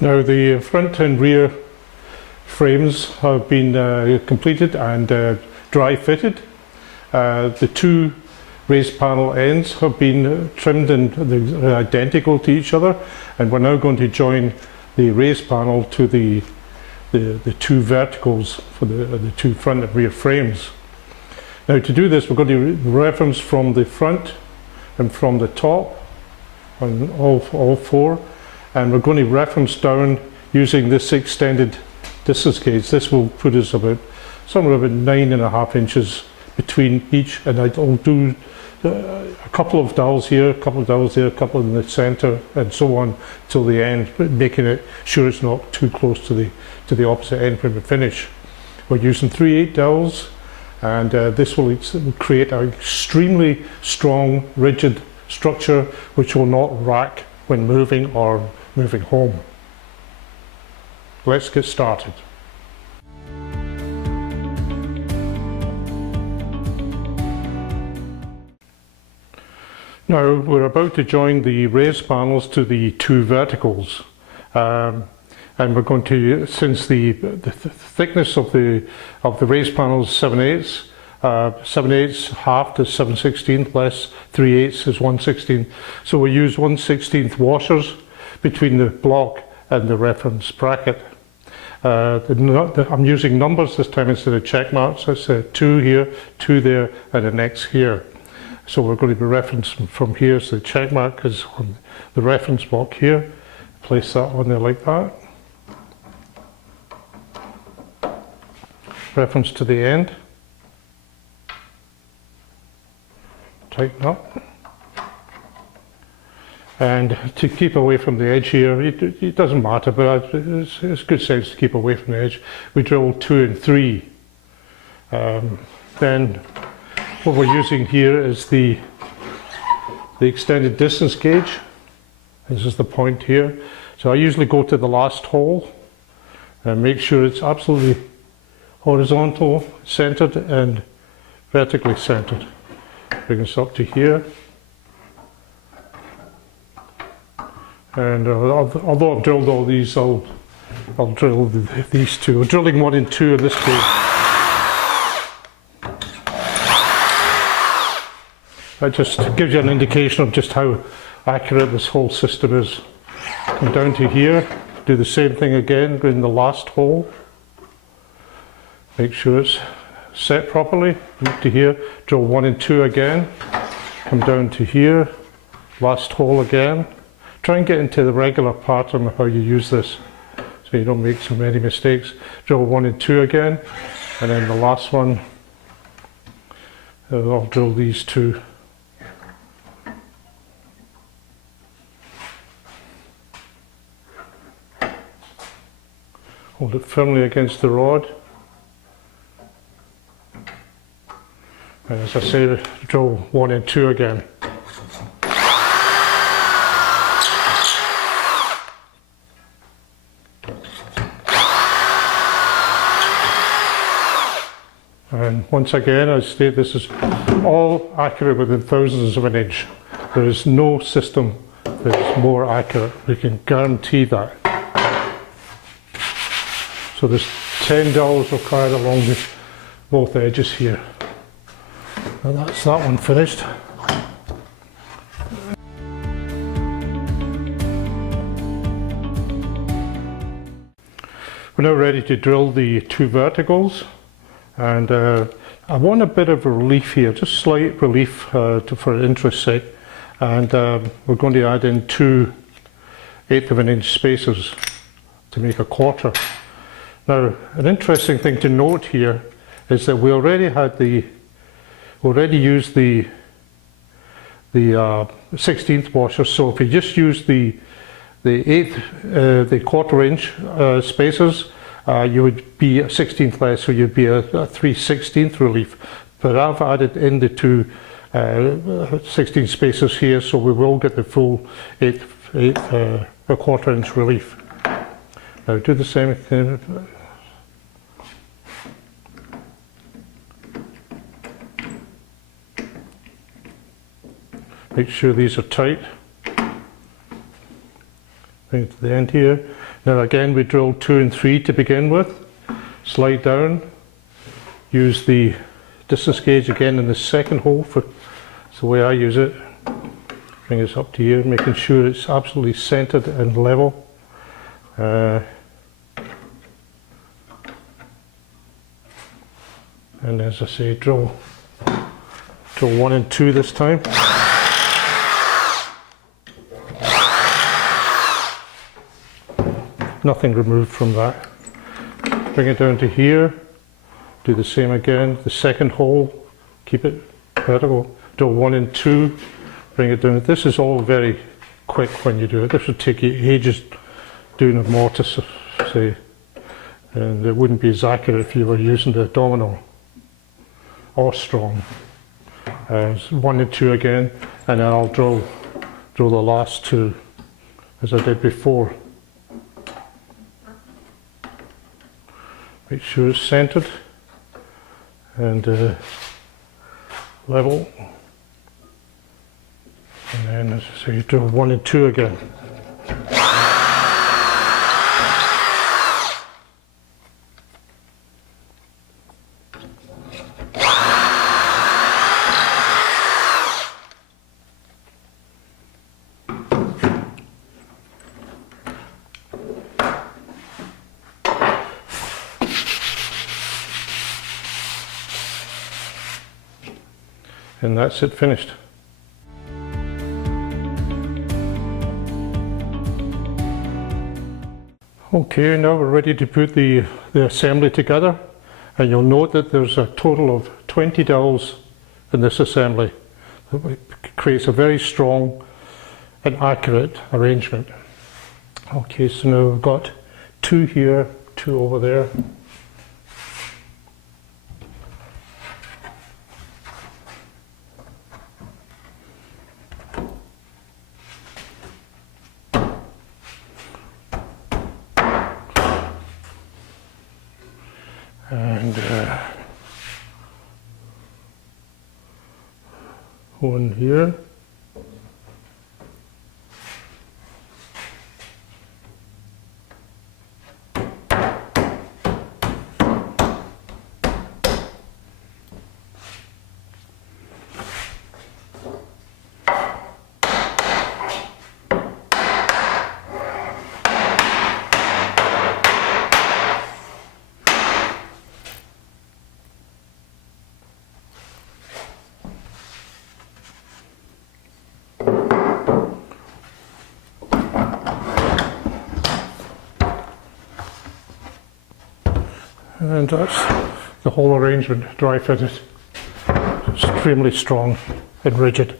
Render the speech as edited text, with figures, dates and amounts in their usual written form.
Now the front and rear frames have been completed and dry fitted. The two raised panel ends have been trimmed and they're identical to each other, and we're now going to join the raised panel to the two verticals for the two front and rear frames. Now to do this, we're going to reference from the front and from the top on all four, and we're going to reference down using this extended distance gauge. This will put us somewhere about 9.5 inches between each, and I'll do a couple of dowels here, a couple of dowels there, a couple in the centre, and so on till the end, making sure it's not too close to the opposite end when we finish. We're using 3/8 dowels, and this will create an extremely strong, rigid structure which will not rack when moving or moving home. Let's get started. Now we're about to join the raised panels to the two verticals, and we're going to, since the thickness of the raised panels is 7/8, 7/8 half is 7/16 less 3/8 is 1/16. So we use 1/16 washers between the block and the reference bracket. I'm using numbers this time instead of check marks. It's 2 here, 2 there, and an X here. So we're going to be referencing from here, so the check mark is on the reference block here. Place that on there like that. Reference to the end. Tighten up. And to keep away from the edge here, it doesn't matter, but it's good sense to keep away from the edge. We drill 2 and 3. Then what we're using here is the extended distance gauge. This is the point here. So I usually go to the last hole and make sure it's absolutely horizontal, centered, and vertically centered. Bring this up to here. And although I've drilled all these, I'll drill these two. We're drilling 1 and 2 in this case. That just gives you an indication of just how accurate this whole system is. Come down to here, do the same thing again, go in the last hole. Make sure it's set properly. Up to here, drill 1 and 2 again. Come down to here, last hole again. Try and get into the regular pattern of how you use this, so you don't make so many mistakes. Drill 1 and 2 again, and then the last one, I'll drill these 2. Hold it firmly against the rod. And as I say, drill 1 and 2 again. And once again, I state this is all accurate within thousandths of an inch. There is no system that is more accurate. We can guarantee that. So there's 10 dowels required along both edges here. Now that's that one finished. We're now ready to drill the two verticals, and I want a bit of relief here, just slight relief for interest's sake, and we're going to add in 2 1/8 of an inch spacers to make a quarter. Now, an interesting thing to note here is that we already used the 16th washer. So if you just use the 1/4 inch spacers, you would be a 16th less, so you'd be a 3/16 relief. But I've added in the 2 16 spacers here, so we will get the full 1/4 inch relief. Now do the same thing. Make sure these are tight. Bring it to the end here. Now again, we drilled 2 and 3 to begin with. Slide down, use the distance gauge again in the second hole. That's the way I use it. Bring this up to here, making sure it's absolutely centered and level. And as I say, drill 1 and 2 this time. Nothing removed from that. Bring it down to here, do the same again, the second hole, keep it vertical, drill 1 and 2, bring it down. This is all very quick when you do it. This would take you ages doing a mortise, say, and it wouldn't be as accurate if you were using the domino or strong. 1 and 2 again, and then I'll drill the last 2 as I did before. Make sure it's centered and level, and then as I say, drill 1 and 2 again. And that's it, finished. Okay, now we're ready to put the assembly together, and you'll note that there's a total of 20 dowels in this assembly. It creates a very strong and accurate arrangement. Okay, so now we've got 2 here, 2 over there. And 1 here. And that's the whole arrangement, dry fitted. Extremely strong and rigid.